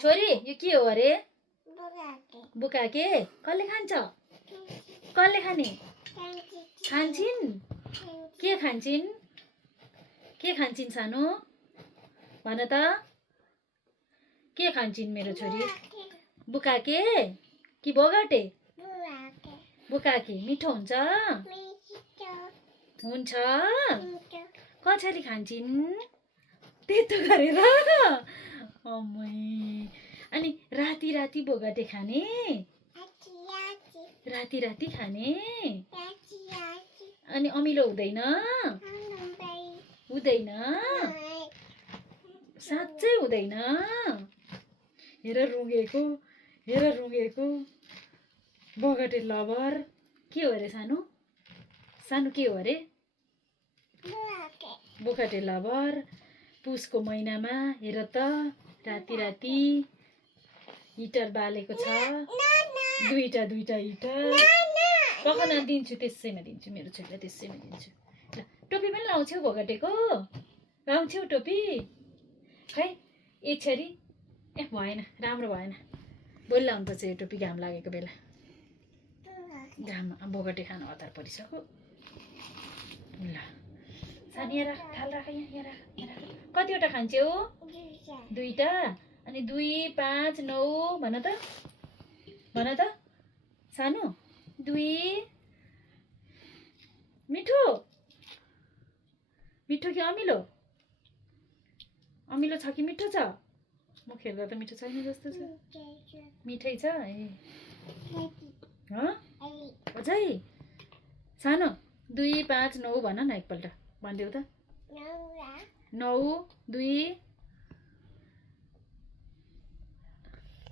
छोरी यो के हो अरे बुकाके कसले खान्छ कसले खाने खान्छिन् के खान्छिन् सानो भन त के खान्छिन् मेरो छोरी बुकाके कि बोगाटे बुकाके मिठो हुन्छ हुन्छ कसरी खान्छिन् त्यस्तो गरेर अम्मै अनि राति राति बोगाटे खाने राति राति खाने अनि अमिलो हुँदैन हुँदैन साँच्चै हुँदैन हेर रुँगेको बगाटे लभर के हो अरे सानो के हो अरे बोगाटे लभर पुसको महिनामा हेर त राति राति हिटर बालेको छ दुईटा हिटर पकन दिन्छु त्यसैमा दिन्छु मेरो छोरीलाई त्यसैमा दिन्छु ल टोपी पनि लाउँछौ भोगाटेको लाउँछौ टोपी खै ए छोरी ए भएन राम्रो भएन भोलि लाउनुपर्छ यो टोपी घाम लागेको बेला घाममा भोगाटे खान हतार परिसक्यो ल सानी यहाँ राख थाल राख यहाँ राख कतिवटा खान्छौ दुईटा अनि 2 5 9 भन त सानो 2 मिठो कि अमिलो छ कि मिठो छ म खेल्दा त मिठो छैन जस्तो छ मिठै छ ए अझै सानो 2 5 9 भन न एकपल्ट भनिदेऊ त 9 2